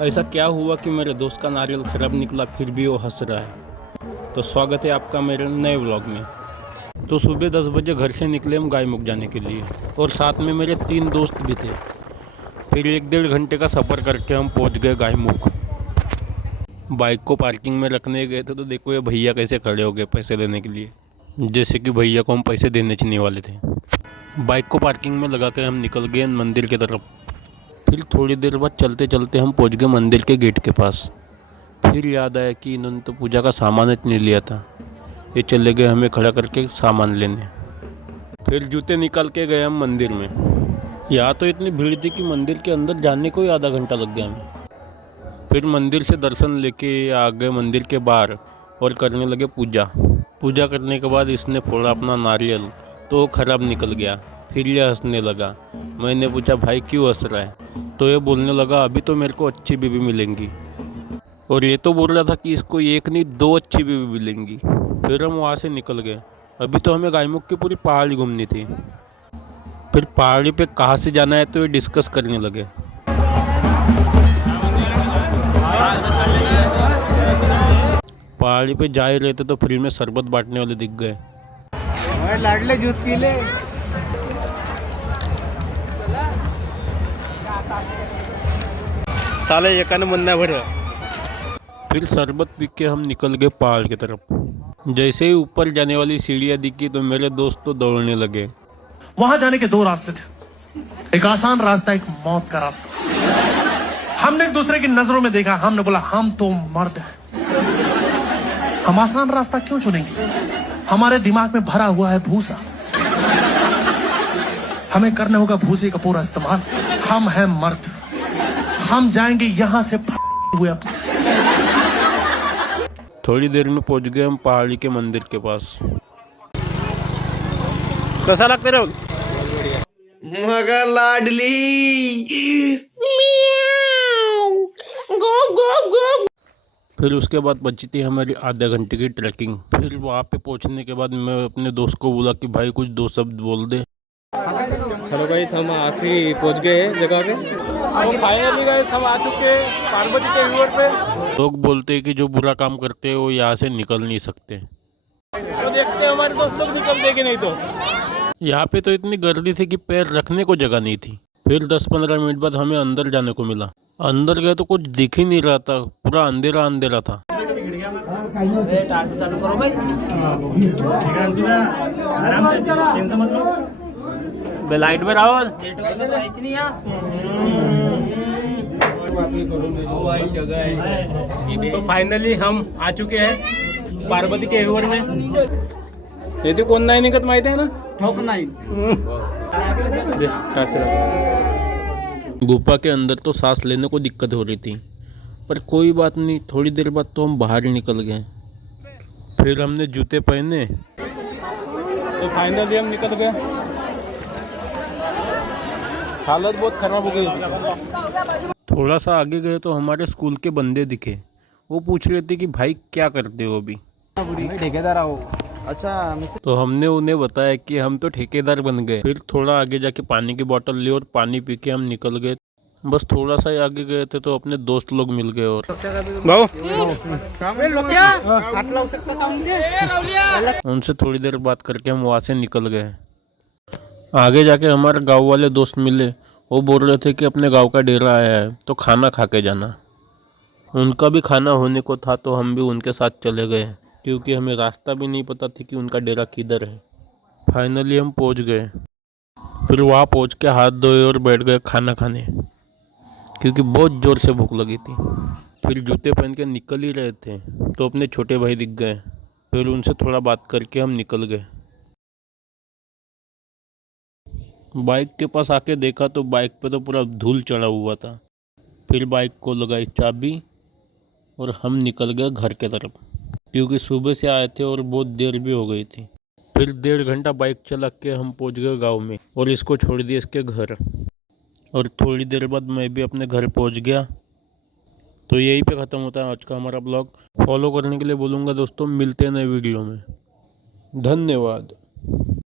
ऐसा क्या हुआ कि मेरे दोस्त का नारियल ख़राब निकला फिर भी वो हंस रहा है। तो स्वागत है आपका मेरे नए व्लॉग में। तो सुबह 10 बजे घर से निकले हम गायमुख जाने के लिए और साथ में मेरे 3 दोस्त भी थे। फिर 1-1.5 घंटे का सफ़र करके हम पहुंच गए गायमुख। बाइक को पार्किंग में रखने गए थे तो देखो ये भैया कैसे खड़े हो गए पैसे देने के लिए, जैसे कि भैया को हम पैसे देने चलने वाले थे। बाइक को पार्किंग में लगा के हम निकल गए मंदिर की तरफ। फिर थोड़ी देर बाद चलते चलते हम पहुंच गए मंदिर के गेट के पास। फिर याद आया कि इन्होंने तो पूजा का सामान नहीं लिया था। ये चले गए हमें खड़ा करके सामान लेने। फिर जूते निकाल के गए हम मंदिर में। यहाँ तो इतनी भीड़ थी कि मंदिर के अंदर जाने को ही आधा घंटा लग गया हमें। फिर मंदिर से दर्शन लेके आ गए मंदिर के बाहर और करने लगे पूजा। पूजा करने के बाद इसने फोड़ा अपना नारियल तो वो खराब निकल गया। फिर ये हंसने लगा। मैंने पूछा भाई क्यों हंस रहा है, तो ये बोलने लगा अभी तो मेरे को अच्छी बीवी मिलेंगी। और ये तो बोल रहा था कि इसको एक नहीं 2 अच्छी बीवी मिलेंगी। फिर हम वहाँ से निकल गए। अभी तो हमें गायमुख की पूरी पहाड़ी घूमनी थी। फिर पहाड़ी पे कहाँ से जाना है तो ये डिस्कस करने लगे। पहाड़ी पे जा ही रहे थे तो फ्री में शरबत बांटने वाले दिख गए। लाडले जूस पी ले। साले एकाने मुन्ना भर। फिर शरबत पी के हम निकल गए पहाड़ की तरफ। जैसे ही ऊपर जाने वाली सीढ़ियाँ दिखी तो मेरे दोस्त तो दौड़ने लगे। वहां जाने के 2 रास्ते थे, एक आसान रास्ता, एक मौत का रास्ता। हमने एक दूसरे की नजरों में देखा, हमने बोला हम तो मर्द हैं, हम आसान रास्ता क्यों चुनेंगे। हमारे दिमाग में भरा हुआ है भूसा, हमें करना होगा भूसे का पूरा इस्तेमाल। हम हैं मर्द, हम जाएंगे यहां से हुए। थोड़ी देर में पहुंच गए हम पहाड़ी के मंदिर के पास। कैसा लगता है मगर लाडली फिर उसके बाद बची थी हमारी आधे घंटे की ट्रैकिंग। फिर वहाँ पे पहुँचने के बाद मैं अपने दोस्त को बोला कि भाई कुछ 2 शब्द बोल दे। हेलो गाइस, हम आखिरी पहुंच गए हैं जगह पे। तो फाइनली गाइस हम आ चुके हैं पार्वती के व्यूअर पे। लोग बोलते हैं कि जो बुरा काम करते हैं वो यहाँ से निकल नहीं सकते। तो देखते हैं हमारे दोस्त लोग निकल देंगे नहीं तो। यहाँ पे तो इतनी गर्दी थी कि पैर रखने को जगह नहीं थी। फिर 10-15 मिनट बाद हमें अंदर जाने को मिला। अंदर गए तो कुछ दिख ही नहीं रहा था, पूरा अंधेरा अंधेरा था। चालू करो भाई। लाइट में रहो। तो फाइनली हम आ चुके हैं पार्वती के व्यूअर में। ये तो कोण नाही निघत माहिती आहे ना, ठोक नाही। गुफा के अंदर तो सांस लेने को दिक्कत हो रही थी, पर कोई बात नहीं, थोड़ी देर बाद तो हम बाहर निकल गए। फिर हमने जूते पहने तो फाइनली हम निकल गए। हालत बहुत खराब हो गई। थोड़ा सा आगे गए तो हमारे स्कूल के बंदे दिखे। वो पूछ रहे थे कि भाई क्या करते हो अभी। ठेकेदार आओ। अच्छा, तो हमने उन्हें बताया कि हम तो ठेकेदार बन गए। फिर थोड़ा आगे जाके पानी की बोतल ली और पानी पी के हम निकल गए। बस थोड़ा सा ही आगे गए थे तो अपने दोस्त लोग मिल गए। और भाऊ उनसे थोड़ी देर बात करके हम वहाँ से निकल गए। आगे जाके हमारे गांव वाले दोस्त मिले। वो बोल रहे थे कि अपने गांव का डेरा आया है तो खाना खा के जाना। उनका भी खाना होने को था तो हम भी उनके साथ चले गए, क्योंकि हमें रास्ता भी नहीं पता थी कि उनका डेरा किधर है। फाइनली हम पहुंच गए। फिर वहाँ पहुंच के हाथ धोए और बैठ गए खाना खाने, क्योंकि बहुत ज़ोर से भूख लगी थी। फिर जूते पहन के निकल ही रहे थे तो अपने छोटे भाई दिख गए। फिर उनसे थोड़ा बात करके हम निकल गए। बाइक के पास आके देखा तो बाइक पे तो पूरा धूल चढ़ा हुआ था। फिर बाइक को लगाई चाबी और हम निकल गए घर के तरफ, क्योंकि सुबह से आए थे और बहुत देर भी हो गई थी। फिर 1.5 घंटा बाइक चला के हम पहुंच गए गांव में और इसको छोड़ दिया इसके घर। और थोड़ी देर बाद मैं भी अपने घर पहुंच गया। तो यहीं पे ख़त्म होता है आज का हमारा ब्लॉग। फॉलो करने के लिए बोलूँगा दोस्तों, मिलते हैं नए वीडियो में। धन्यवाद।